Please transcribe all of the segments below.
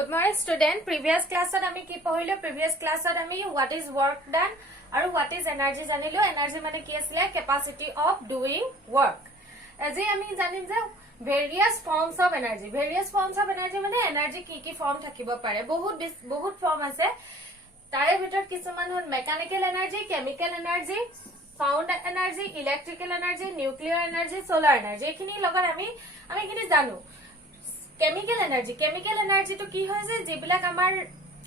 Good morning, student. Previous class আমি কি পঢ়িলো? Previous class আমি what is work done আৰু what is energy জানিলো. Energy মানে কি আছিলে? Capacity of doing work. আজি আমি জানিম যে various forms of energy. Various forms of energy মানে energy কি form থাকিব পাৰে. বহুত form আছে. তাৰে ভিতৰত কিছুমান হ'ল mechanical energy, chemical energy, sound energy, electrical energy, nuclear energy, solar energy. এইখিনি লগত আমি এইখিনি জানো. Chemical energy to ki hoy je jibilak amar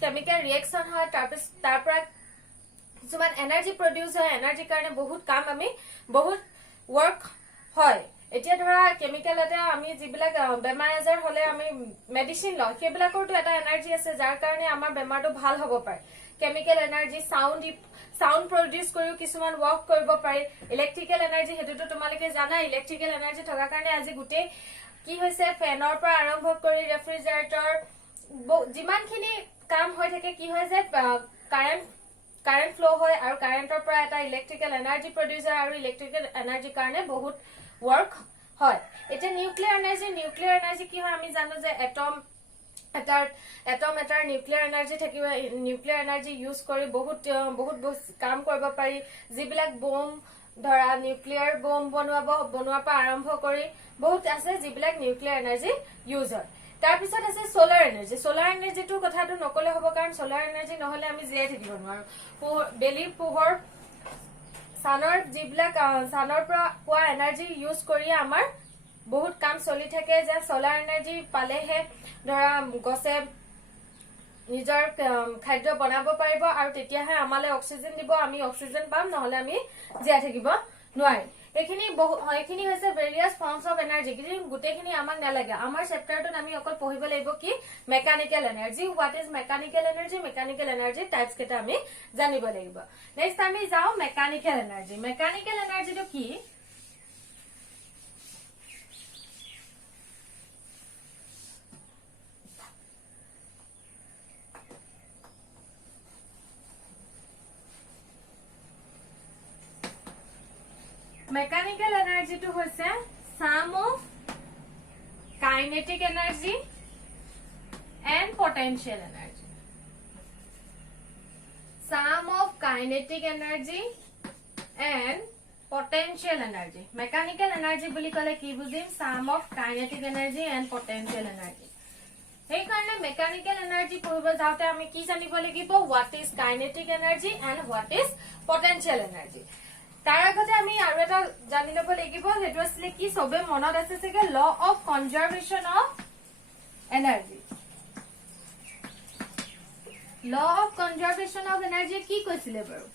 chemical reaction hoy tar pra কিছুমান energy produce hoy energy karone bahut kaam ami bahut work hoy etia dhora chemical eta ami jibilak bemar ajar hole ami medicine lo sebilakor to eta energy ase jar karone amar bemar to bhal hobo pare chemical energy sound produce koriu কিছুমান work koribo pare electrical energy hetu to tumaleke jana electrical energy thoka karone aji gute কি হৈছে ফেনৰ পৰা আৰম্ভ কৰি refrigerator যিমানখিনি কাম হৈ থাকে কি হয় যে কাৰেন্ট ফ্লো হয় আৰু কাৰেন্টৰ পৰা এটা ইলেক্ট্ৰিকেল এনাৰ্জি প্ৰডিউচাৰ আৰু ইলেক্ট্ৰিকেল এনাৰ্জি কাৰণে বহুত ওয়াৰ্ক হয় এটা নিউক্লিয়াৰ এনাৰ্জি কি হয় আমি জানো যে এটম এটাৰ নিউক্লিয়াৰ এনাৰ্জি থাকিব নিউক্লিয়াৰ এনাৰ্জি ইউজ কৰি বহুত কাম কৰিব পাৰি যিবিলাক বম ধৰা নিউক্লিয়াৰ বম বনোৱাৰ পৰা আৰম্ভ কৰি বহুত আছে যিবিলাক নিউক্লিয়াৰ এনাৰ্জি ইউজ হয় তাৰ পিছত আছে সোলাৰ এনাৰ্জি টো কথাটো নকলে হ'ব কাৰণ সোলাৰ এনাৰ্জি নহলে আমি জীয়াই থাকিব নোৱাৰো বেলিৰ পোহৰ সানৰ যিবিলাক সানৰ পৰা পোৱা এনাৰ্জি ইউজ কৰি আমাৰ বহুত কাম চলি থাকে যে সোলাৰ এনাৰ্জি পালেহে ধৰা গছে নিজৰ খাদ্য বনাব পাৰিব আৰু তেতিয়াহে আমালে অক্সিজেন দিব আমি অক্সিজেন পাম নহলে আমি জীয়াই থাকিব নোৱাৰিম এইখিনি হৈছে ভেৰিয়াছ ফৰ্মছ অফ এনাৰ্জি কিন্তু গুটেখিনি আমাক নালাগে আমাৰ চেপ্টাৰটোত আমি অকল পঢ়িব লাগিব কি mechanical energy what is mechanical energy types কেটা আমি জানিব লাগিব নেক্সট আমি যাও মেকানিক্যাল এনাৰ্জিটো কি Mechanical energy to hoise sum of kinetic energy and potential energy. Sum of kinetic energy and potential energy. Mechanical energy boli kole ki bujim sum of kinetic energy and potential energy. এই কারণে mechanical energy পড়ব যাওতে আমি কি জানিব লাগিব what is kinetic energy and what is potential energy. তাৰ আগতে আমি আৰু এটা জানি লব লাগিব যেটো আসলে কি সবে মনত আছে যে law of conservation of energy কি কৈছিলে বাৰু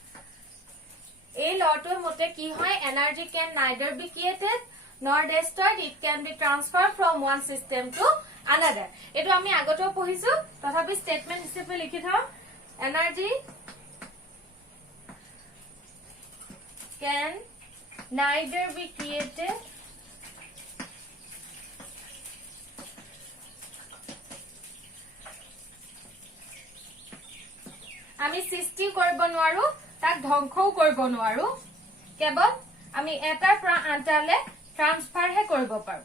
এই লটোৰ মতে কি হয় energy can neither be created nor destroyed it can be transferred from one system to another এটো আমি আগতেও পঢ়িছো তথাপি স্টেটমেন্ট হিচাপে লিখি থওঁ energy can neither be created আমি সৃষ্টি কৰিব নোৱাৰো তাক ধ্বংসও কৰিব নোৱাৰো কেৱল আমি এটাৰ পৰা আনটালে ট্ৰান্সফাৰ হে কৰিব পাৰো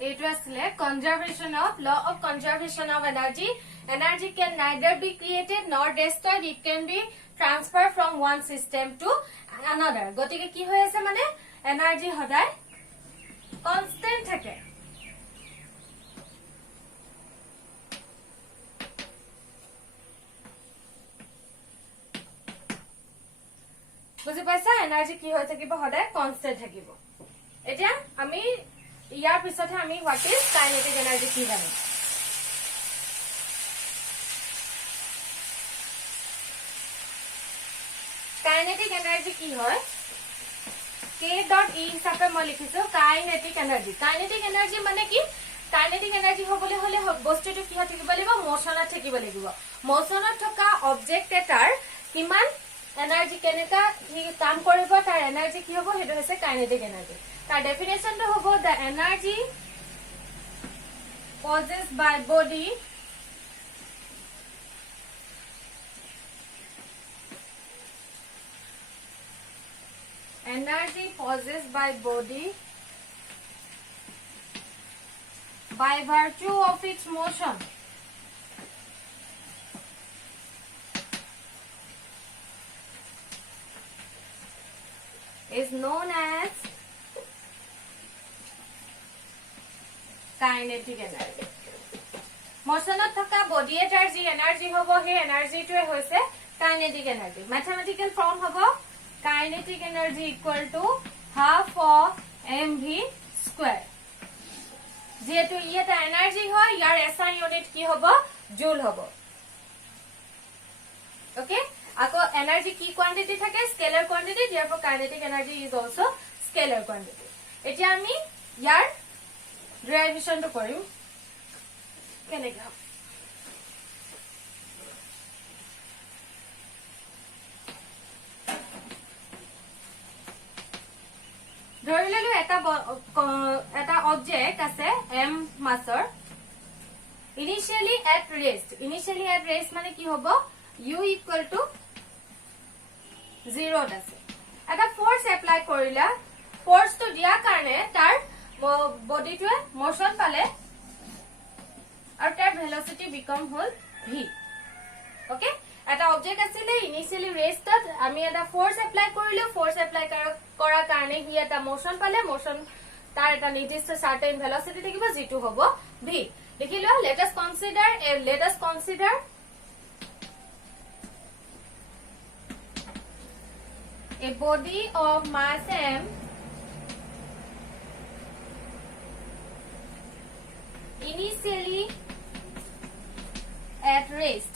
It was like law of conservation of energy. Energy can neither be created nor destroyed. It can be transferred from one system to another. গতিকে কি হৈ আছে মানে এনার্জি সদায় কনস্ট্যান্ট থাকে বুজি পাইছা এনার্জি কি হৈ থাকিব সদায় কনস্ট্যান্ট থাকিব এতিয়া আমি ইয়াৰ পিছতে আমি হোৱাট ইজ কাইনেটিক এনাৰ্জি কি জানো কাইনেটিক এনাৰ্জি কি হয় k.e হিচাপে মই লিখিছো কাইনেটিক এনাৰ্জি মানে কি কাইনেটিক এনাৰ্জি হবলে হলে বস্তুটো কি থাকিব লাগিব মোশনত থাকিব লাগিব মোশনত থকা অবজেক্ট এটাৰ কিমান এনাৰ্জি কেনেকা কাম কৰিব তাৰ এনাৰ্জি কি হ'ব হেতু হৈছে কাইনেটিক এনাৰ্জি তাৰ ডেফিনেশনটো হ'ব the energy possessed by body by virtue of its motion is known as kinetic energy. Motionot thoka body etar ji energy hobo he energy to hoise kinetic energy. Mathematical form hobo kinetic energy equal to half of mv square. যেহেতু ইটা energy হয় ইয়ার SI unit কি হবে জুল হবে okay আকো energy কি quantity থাকে scalar quantity therefore kinetic energy is also scalar quantity এতিয়া আমি ইয়ার ডেরিভেশন তো কৰিম কেনেকা ধৰি ললো এটা অবজেক্ট আছে m মাছৰ ইনিশিয়ালি এট ৰেষ্ট মানে কি হ'ব u equal to 0 আছে এটা ফোর্স এপ্লাই কৰিলা ফোৰ্স তো দিয়া কাৰণে তাৰ বডিটোৱে মোশন পালে আৰু তাৰ ভেলোসিটি বিকম হল v ওকে এটা অবজেক্ট আছিল ইনিশিয়ালি ৰেষ্টত আমি এটা ফোৰ্স এপ্লাই কৰিলো ফোৰ্স এপ্লাই কৰাৰ কাৰণে হি এটা মোশন পালে মোশন তাৰ এটা নিৰ্দিষ্ট সার্টেন ভেলোসিটি থাকিব যেটো হ'ব v দেখিলো let us consider a body of mass m initially at rest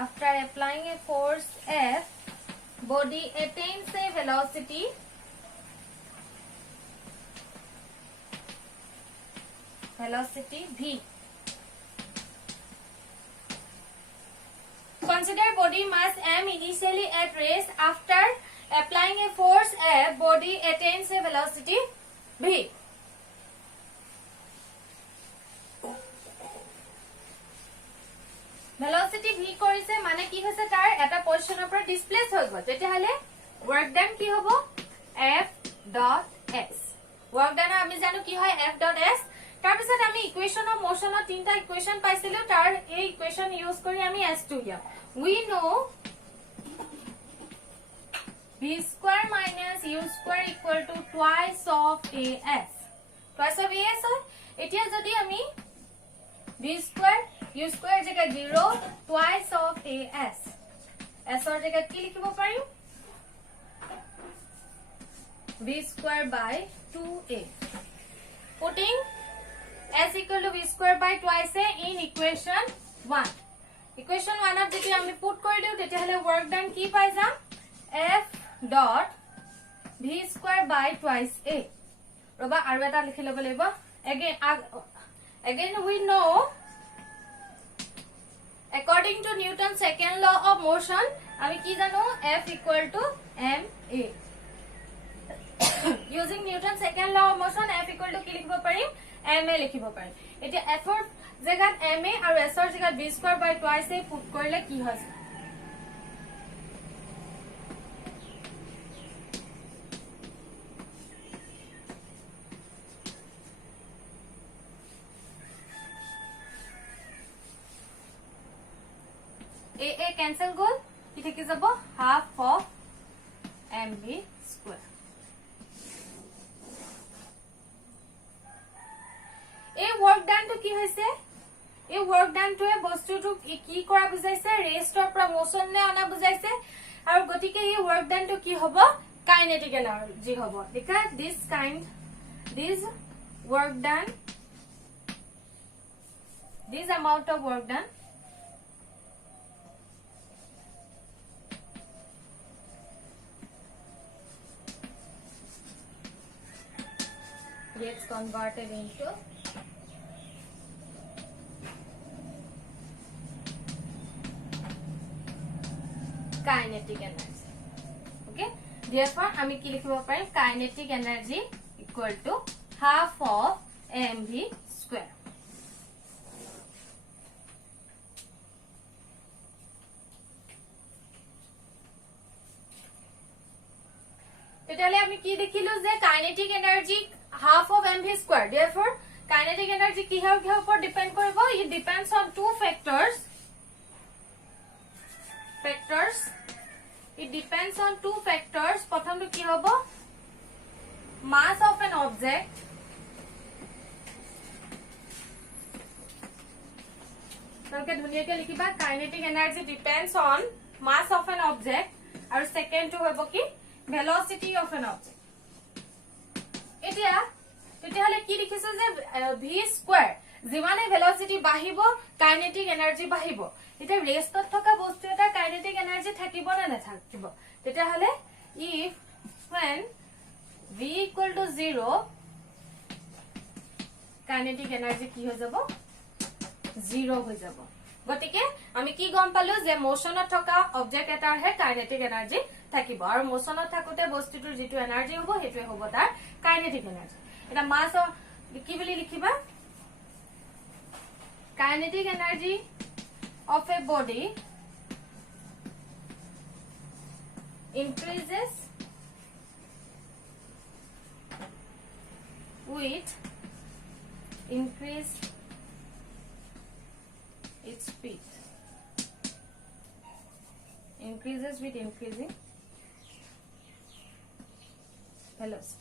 after applying a force F body attains a velocity v. Consider body mass m initially at rest after applying a force F body attains a velocity v. velocity v কৰিছে মানে কি হৈছে তাৰ এটা পজিশনৰ পৰা displace হৈ গল তেতিয়া হলে work done কি হ'ব f dot s work done আমি জানো কি হয় f dot s তাৰ পিছত আমি ইকুয়েশন অফ মোশনৰ তিনটা ইকুয়েশন পাইছিলো তাৰ এই ইকুয়েশন ইউজ কৰি আমি s2 Liam we know v square minus u square equal to twice of as হয় এতিয়া যদি আমি v square u square जगह 0 twice of as or जगह की लिखिबो पारिम v square by 2a putting s equal to v square by twice a in equation 1 equation 1 of जति আমি put কৰি দিও তেতিয়া হলে work done কি পাই যাম f dot v square by twice a ৰবা আৰু এটা লিখি লব লাগিব again we know according to Newton's second law of motion আমি কি জানো F equal to ma using Newton's second law of motion F equal to কি লিখিব পাৰিম ma লিখিব পাৰিম এতিয়া F ৰ জায়গাত ma আৰু s ৰ জায়গাত v square by twice a put কৰিলে কি হয় a cancel goal কি থাকি যাব half of mv square এই work done to কি হৈছে এই work done to এ বস্তুটো কি কৰা বুজাইছে ৰেষ্টৰ পৰা মোশন নে আনা বুজাইছে আৰু গতিকে এই work done to কি হ'ব kinetic energy হ'ব লিখা this work done this amount of work done. Gets converted into kinetic energy. Okay, therefore আমি কি লিখিব পাৰিম kinetic energy equal to half of mv square. তেতিয়ালে আমি কি দেখিলো যে kinetic energy half of mv square. Therefore kinetic energy কি হয় উপর ডিপেন্ড কৰিব. It depends on two factors. It depends on two factors. প্ৰথমটো কি হ'ব mass of an object. তোকে ধুনিয়াকে লিখিবা kinetic energy depends on mass of an object আৰু second টো হ'ব কি velocity of an object. তেতিয়াহলে কি লিখিছো যে v স্কয়াৰ যিমানে ভেলোসিটি বাঢ়িব কাইনেটিক এনাৰ্জি বাঢ়িব. এটা ৰেষ্টত থকা বস্তু এটা কাইনেটিক এনাৰ্জি থাকিব না নাথাকিব. তেতিয়াহলে if when v equal to 0 kinetic energy কি হৈ যাব 0 হৈ যাব. গতিকে আমি কি গম পালো যে মোশনত থকা অবজেক্ট এটাৰ হে কাইনেটিক এনাৰ্জি থাকিব আৰু মোশনত থাকোতে বস্তুটোৰ যেটো এনাৰ্জি হ'ব হেটোৱে হ'ব তাৰ কাইনেটিক এনাৰ্জি. এটা মাস কি বুলি লিখিবা kinetic energy of a body increases with increase its speed. Increases with increasing velocity.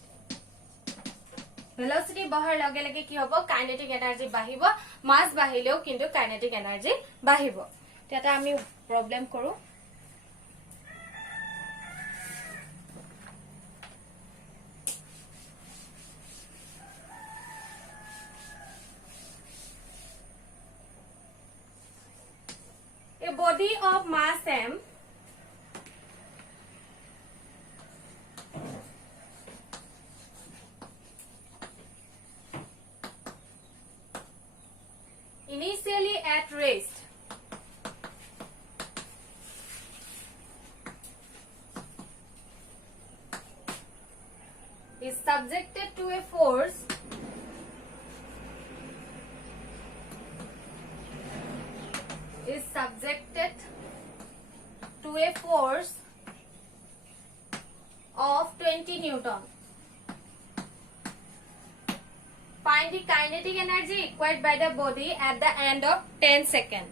velocity বহাৰ লগে লগে কি হ'ব কাইনেটিক এনাৰ্জি বাঢ়িব. মাস বাঢ়িলেও কিন্তু কাইনেটিক এনাৰ্জি বাঢ়িব. তেটা আমি প্ৰবলেম কৰো. A body of mass m initially at rest is subjected to a force of 20 Newton. Find the kinetic energy required by the body at the end of 10 seconds.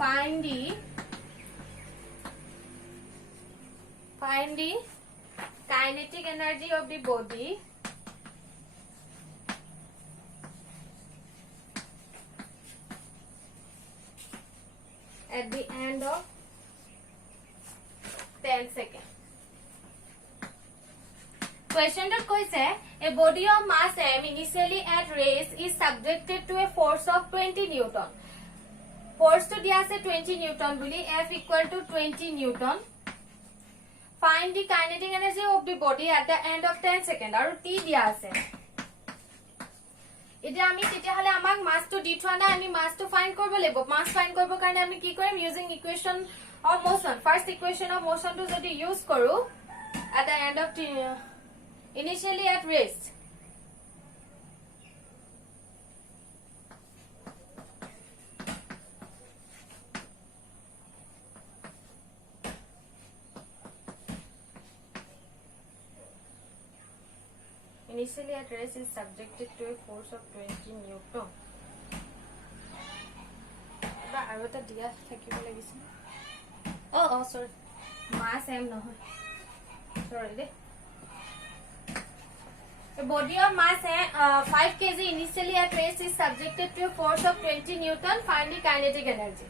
Find the kinetic energy of the body at the end of 10 seconds. Question that কৈছে a body of mass m initially at rest is subjected to a force of 20 Newton. Force to দিয়া আছে 20 Newton বুলি F equal to 20 Newton. Find the kinetic energy of the body at the end of 10 seconds. আৰু T দিয়া আছে. এতিয়া আমি তেতিয়াহলে আমাক মাস to দি থোৱা নাই আমি মাস to ফাইন্ড কৰিব লাগিব. মাস ফাইন্ড কৰিব কাৰণে আমি কি কৰিম using equation of motion. First equation of motion to যদি ইউজ কৰো at the end of initially at rest initially at rest is subjected to a force of 20 Newton. Ba aru ta dia thakibo lagise. Oh sorry mass m nohoy sorry de. A body of mass 5 kg initially at rest is subjected to a force of 20 Newton. Find the kinetic energy.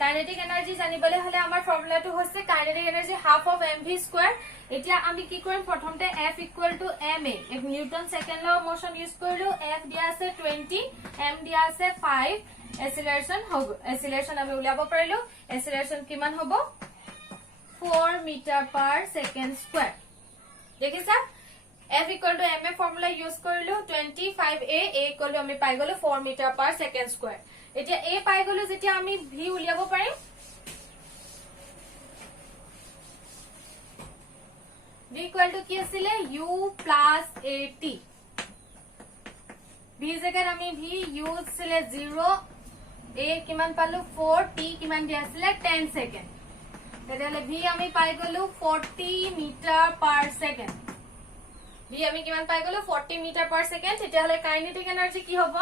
Kinetic energy জানিবলৈ হলে আমাৰ ফৰ্মুলাটো হৈছে kinetic energy half of mv square এতিয়া আমি কি কৰিম প্ৰথমতে f equal to ma এক Newton second law motion use কৰিলো f দিয়া আছে 20 m দিয়া আছে 5 এসিলেৰেশন হ'ব এসিলেৰেশন আমি উলিয়াব পাৰিলো এসিলেৰেশন কিমান হ'ব 4 মিটাৰ পাৰ সেকেন্ড স্কয়াৰ দেখিছা f equal to ma formula use কৰিলো 25a a equal to আমি পাই গলো 4 মিটাৰ পাৰ সেকেন্ড স্কয়াৰ এতিয়া a পাই গলো যেতিয়া আমি v উলিয়াব পাৰিম v equal to কি আছিল u plus at v জেগাত আমি v u আছিল 0 a কিমান পালো 4 t কিমান দিয়া আছিল 10 সেকেন্ড তেতিয়ালে v আমি পাই গলো 40 মিটাৰ পাৰ সেকেন্ড v আমি কিমান পাই গলো 40 মিটাৰ পাৰ সেকেন্ড তেতিয়ালে কাইনেটিক এনাৰ্জি কি হ'ব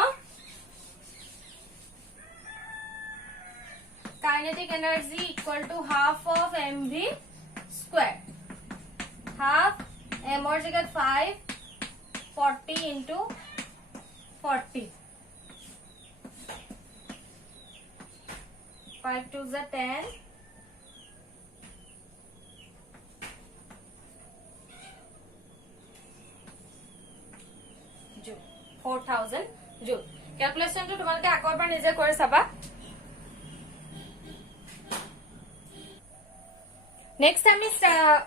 kinetic energy equal to half of mv square half m or जगह 5 40 into 40 5 to the 10 joule 4000 joule calculation to তোমালোকে আকৰবাৰ নিজে কৰি চাবা Next time is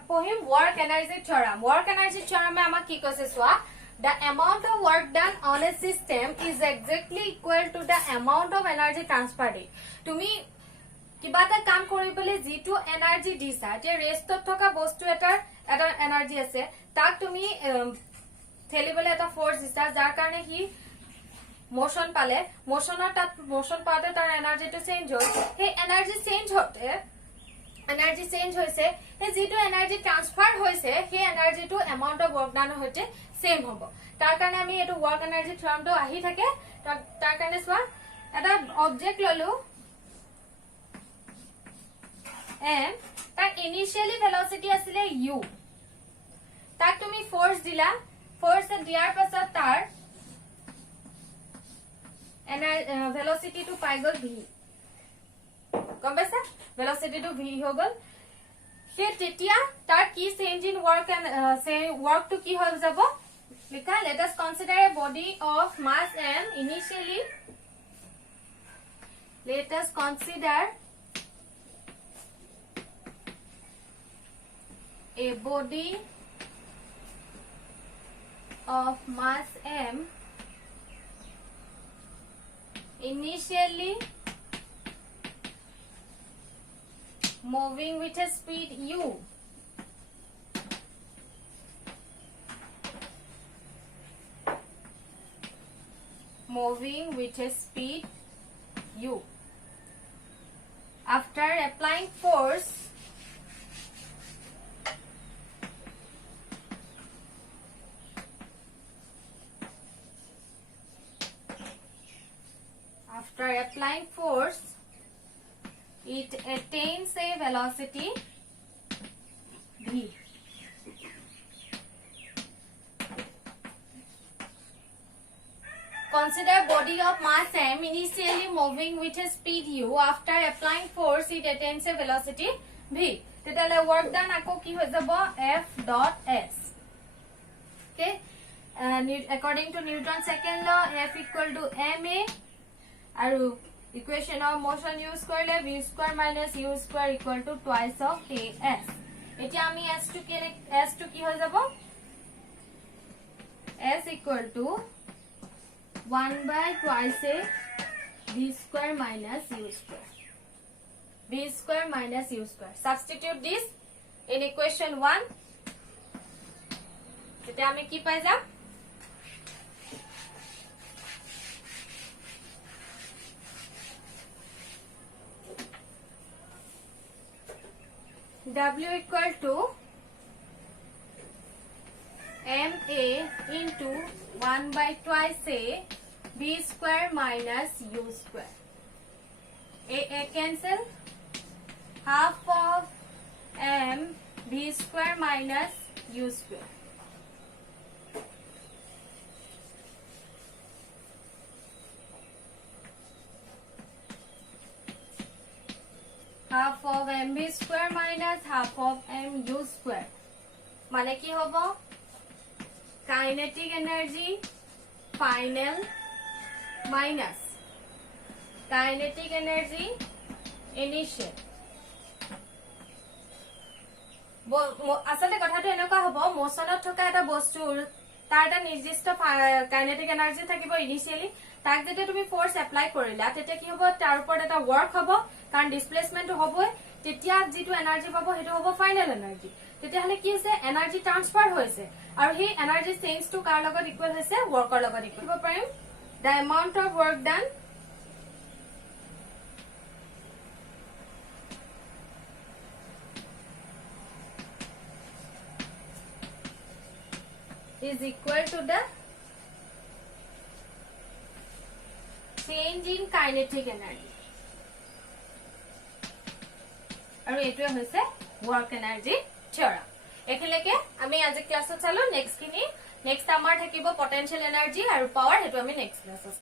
poem work energy theorem. Work energy theorem में आमा की कैसे सुआ? The amount of work done on a system is exactly equal to the amount of energy transferred. তুমি কিবা এটা কাম কৰিবলে যেটো এনাৰ্জি দিছা যে ৰেষ্টত থকা বস্তু এটাৰ এটা এনাৰ্জি আছে তাক তুমি ঠেলিবলে এটা ফোৰ্স দিছা যাৰ কাৰণে হি মোশন পালে মোশনৰ তাত মোশন পাতে তাৰ এনাৰ্জিটো চেঞ্জ হয় সেই এনাৰ্জি চেঞ্জ হতে এনাৰ্জি চেঞ্জ হৈছে এই যেটো এনাৰ্জি ট্ৰান্সফাৰ হৈছে সেই এনাৰ্জিটো এমাউন্ট অফ ওয়াৰ্ক ডান হতে সেম হ'ব তাৰ কাৰণে আমি এটো ওয়াৰ্ক এনাৰ্জি থিওৰামটো আহি থাকে তাৰ কাৰণে সোৱা এটা অবজেক্ট ললো and তাৰ ইনিশিয়ালি ভেলোসিটি আছিল u তাক তুমি ফোৰ্স দিলা ফোৰ্স দিয়াৰ পাছত তাৰ ভেলোসিটি টু পাই গল v কম পাইছা velocity to v हो गल हे তেতিয়া तार की change in work and say work to की हो যাব लिखा let us consider a body of mass m initially let us consider a body of mass m initially moving with a speed u moving with a speed u after applying force it attains a velocity v. Consider body of mass m initially moving with a speed u. After applying force, it attains a velocity v. Tetale work done ako ki hoy jabo F dot S. Okay. According to Newton's second law, F equal to ma. Aru equation of motion use korle v square minus u square equal to twice of as. Etia ami s to ki hoy jabo s equal to 1 by twice a v square minus u square. V square minus u square. Substitute this in equation 1. Etia ami ki pai jam W equal to ma into 1 by twice a v square minus u square. A cancel. Half of m v square minus u square. half of mv square minus half of mu square মানে কি হ'ব kinetic energy final minus kinetic energy initial আসলে কথাটো এনেকুৱা হ'ব মোশনত থকা এটা বস্তুৰ তাৰ এটা নিৰ্দিষ্ট কাইনেটিক এনাৰ্জি থাকিব ইনিশিয়ালি তাক যেতিয়া তুমি ফোৰ্স এপ্লাই কৰিলা তেতিয়া কি হ'ব তাৰ ওপৰত এটা ওয়াৰ্ক হ'ব কাৰণ ডিসপ্লেসমেন্ট হ'বই তেতিয়া যেটো এনাৰ্জি পাব হেটো হ'ব ফাইনাল এনাৰ্জি তেতিয়া হলে কি হৈছে এনাৰ্জি ট্ৰান্সফাৰ হৈছে আৰু সেই এনাৰ্জি চেঞ্জ টু কাৰ লগত ইকুৱেল হৈছে ওয়াৰ্কৰ লগত ইকুৱেল হ'ব পাৰিম the amount of work done is equal to the change in kinetic energy আৰু এটোৱে হৈছে work energy theorem এখিলেকে আমি আজি ক্লাছত চালো নেক্সট আমাৰ থাকিব potential energy আৰু power হেতু আমি নেক্সট ক্লাছত